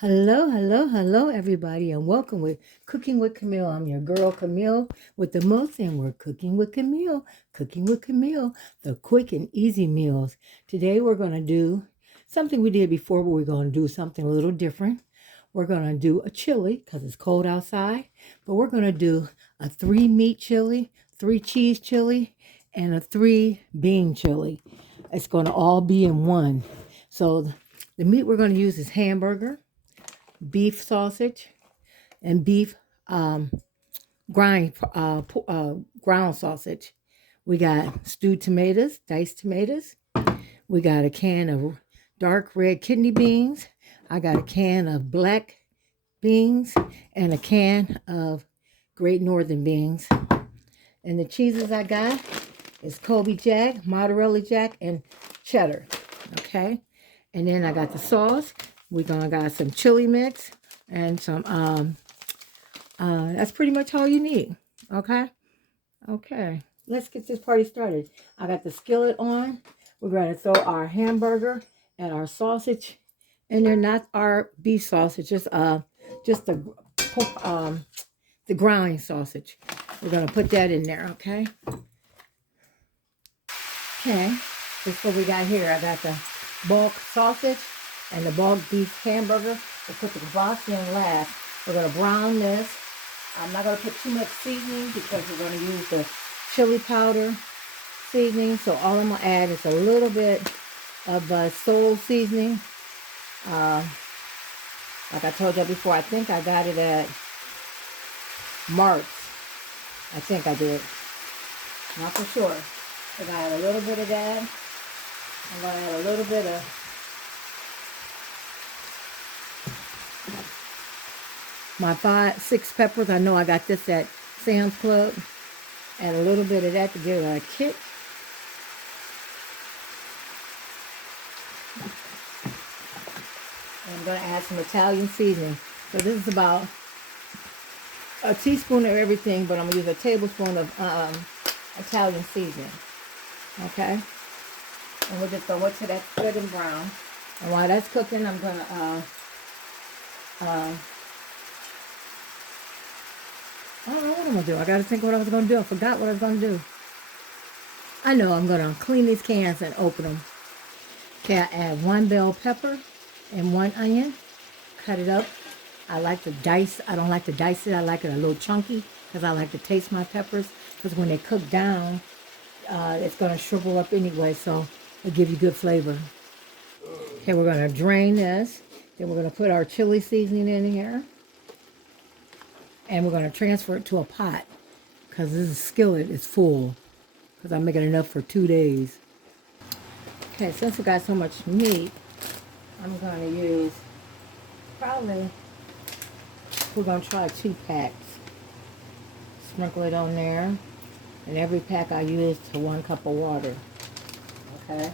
Hello, hello, hello, everybody, and welcome with Cooking with Camille. I'm your girl Camille with the most, and we're cooking with Camille, the quick and easy meals. Today we're going to do something we did before, but we're going to do something a little different. We're going to do a chili because it's cold outside, but we're going to do a 3 meat chili, 3 cheese chili, and a 3 bean chili. It's going to all be in one. So the meat we're going to use is hamburger, beef sausage, and beef ground sausage. We got stewed tomatoes, diced tomatoes. We got a can of dark red kidney beans. I got a can of black beans and a can of great northern beans. And the cheeses I got is Colby Jack, mozzarella Jack, and cheddar. Okay. And then I got the sauce. We're gonna got some chili mix and some that's pretty much all you need. Okay, let's get this party started. I got the skillet on. We're going to throw our hamburger and our sausage in there, not our beef sausage, just the ground sausage. We're going to put that in there. Okay, this is what we got here. I got the bulk sausage and the bulk beef hamburger. We'll put the broth in last. We're going to brown this. I'm not going to put too much seasoning because we're going to use the chili powder seasoning. So all I'm going to add is a little bit of soul seasoning. Like I told you before, I think I got it at Mark's. I think I did. Not for sure. So I add a little bit of that. I'm going to add a little bit of my 6 peppers. I know I got this at Sam's Club. Add a little bit of that to give it a kick. And I'm going to add some Italian seasoning. So this is about a teaspoon of everything, but I'm going to use a tablespoon of Italian seasoning. Okay? And we'll just throw it to that good and brown. And while that's cooking, I'm going to I don't know what I'm going to do. I got to think what I was going to do. I forgot what I was going to do. I know I'm going to clean these cans and open them. Okay, I add 1 bell pepper and 1 onion. Cut it up. I like to dice. I don't like to dice it. I like it a little chunky because I like to taste my peppers. Because when they cook down, it's going to shrivel up anyway, so it'll give you good flavor. Okay, we're going to drain this. Then we're going to put our chili seasoning in here. And we're going to transfer it to a pot because this skillet is full because I'm making enough for 2 days. Okay, since we got so much meat, I'm going to use we're going to try 2 packs. Sprinkle it on there. And every pack I use to 1 cup of water. Okay?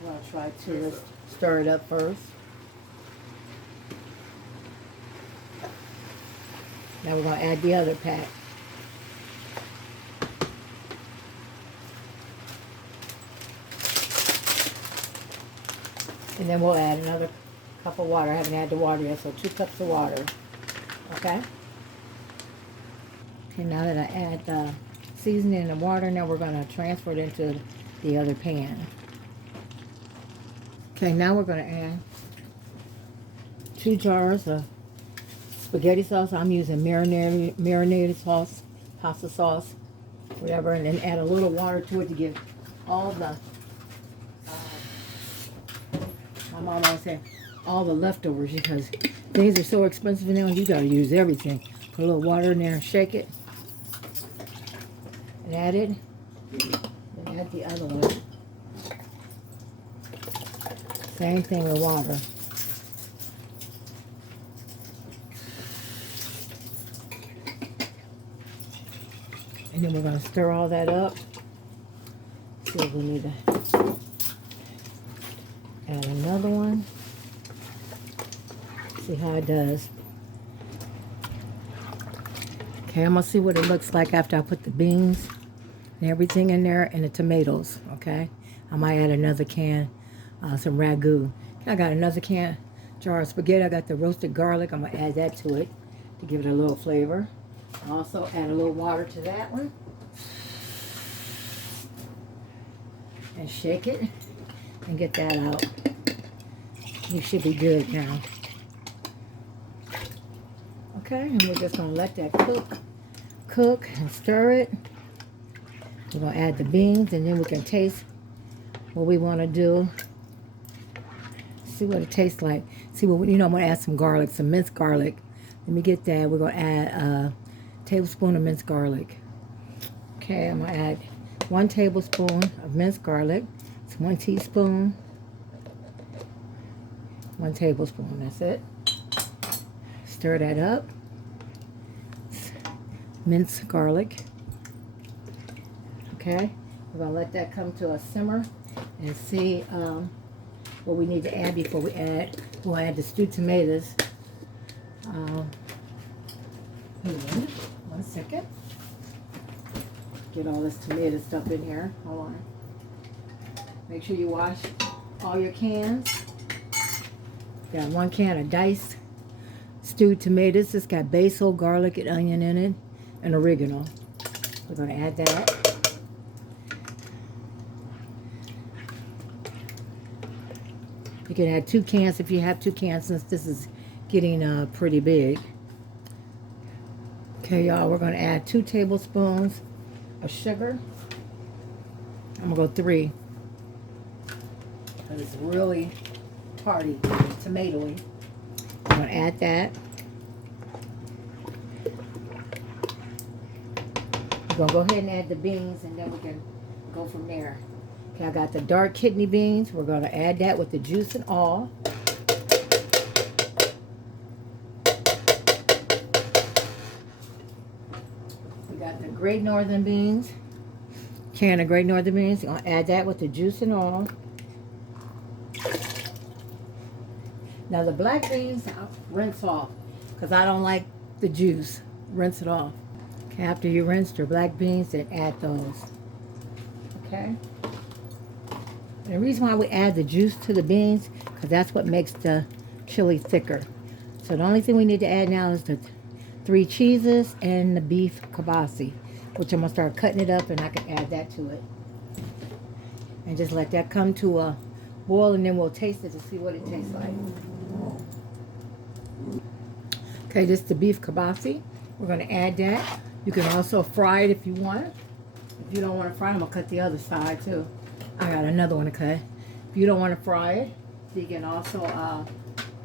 I'm going to try 2. Let's stir it up first. Now we're going to add the other pack. And then we'll add another cup of water. I haven't added the water yet, so 2 cups of water. Okay? Okay, now that I add the seasoning and the water, now we're going to transfer it into the other pan. Okay, now we're going to add 2 jars of spaghetti sauce. I'm using marinated sauce, pasta sauce, whatever, and then add a little water to it to give all the, my mom always said, all the leftovers, because things are so expensive now, you got to use everything. Put a little water in there and shake it. And add it. Then add the other one. Same thing with water. And then we're going to stir all that up. See if we need to add another one. See how it does. Okay, I'm going to see what it looks like after I put the beans and everything in there and the tomatoes, okay? I might add another can some ragu. I got another jar of spaghetti. I got the roasted garlic. I'm gonna add that to it to give it a little flavor. Also add a little water to that one. And shake it and get that out. You should be good now. Okay, and we're just gonna let that cook and stir it. We're gonna add the beans and then we can taste what we want to do. See what it tastes like. See what I'm gonna add some garlic, some minced garlic. Let me get that. We're gonna add a tablespoon of minced garlic. Okay, I'm gonna add 1 tablespoon of minced garlic. It's 1 teaspoon. 1 tablespoon, that's it. Stir that up. Minced garlic. Okay, we're gonna let that come to a simmer and see what we need to add before we'll add the stewed tomatoes. One second. Get all this tomato stuff in here. Hold on. Make sure you wash all your cans. Got 1 can of diced stewed tomatoes. It's got basil, garlic, and onion in it, and oregano. We're going to add that. You can add 2 cans if you have 2 cans, since this is getting pretty big. Okay, y'all, we're going to add 2 tablespoons of sugar. I'm going to go 3. Because it's really tarty, tomatoey. I'm going to add that. We're going to go ahead and add the beans, and then we can go from there. Okay, I got the dark kidney beans. We're going to add that with the juice and all. We got the Great Northern beans. Can of Great Northern beans. We're going to add that with the juice and all. Now the black beans, I'll rinse off because I don't like the juice. Rinse it off. Okay, after you rinse your black beans, then add those. Okay. And the reason why we add the juice to the beans, because that's what makes the chili thicker. So the only thing we need to add now is the 3 cheeses and the beef kibasi, which I'm going to start cutting it up, and I can add that to it. And just let that come to a boil, and then we'll taste it to see what it tastes like. Okay, this is the beef kibasi. We're going to add that. You can also fry it if you want. If you don't want to fry it, I'm going to cut the other side too. I got another one to cut. If you don't want to fry it, you can also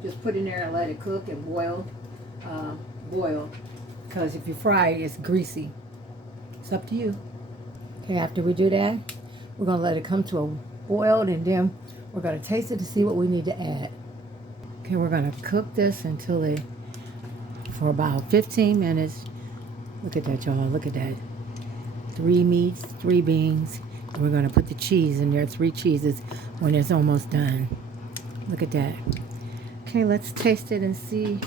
just put it in there and let it cook and boil. Because if you fry it, it's greasy. It's up to you. Okay, after we do that, we're going to let it come to a boil, and then we're going to taste it to see what we need to add. Okay, we're going to cook this until for about 15 minutes. Look at that, y'all. Look at that. 3 meats, 3 beans. And we're going to put the cheese in there, 3 cheeses, when it's almost done. Look at that. Okay, let's taste it and see.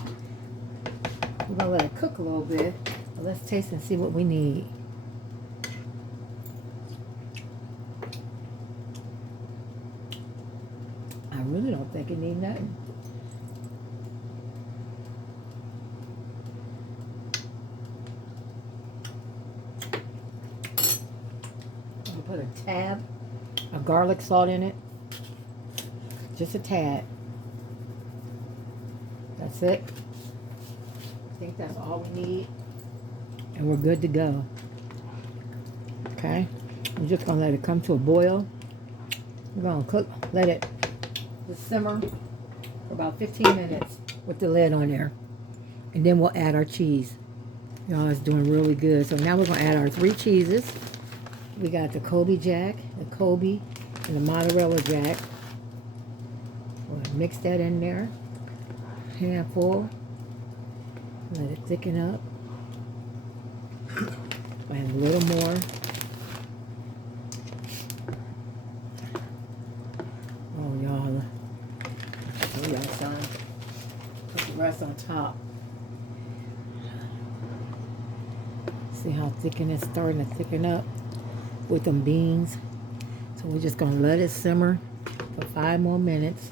We're going to let it cook a little bit. But let's taste and see what we need. I really don't think it needs nothing. Put a tab of garlic salt in it. Just a tad. That's it. I think that's all we need. And we're good to go. Okay. We're just going to let it come to a boil. We're going to let it simmer for about 15 minutes with the lid on there. And then we'll add our cheese. Y'all, it's doing really good. So now we're going to add our 3 cheeses. We got the Colby Jack, the Colby, and the Mozzarella Jack. We'll mix that in there. Handful. Let it thicken up. And a little more. Oh, y'all. Oh, y'all, son. Put the rest on top. See how it's starting to thicken up with them beans. So we're just going to let it simmer for for 5 more minutes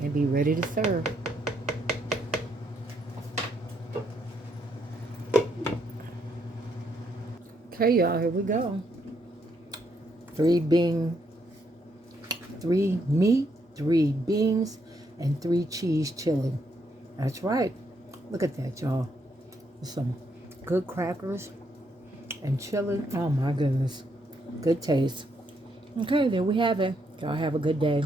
and be ready to serve. Okay, y'all, here we go. 3 meat, 3 beans, and 3 cheese chili. That's right. Look at that, y'all. Some good crackers and chili. Oh my goodness. Good taste. Okay, there we have it. Y'all have a good day.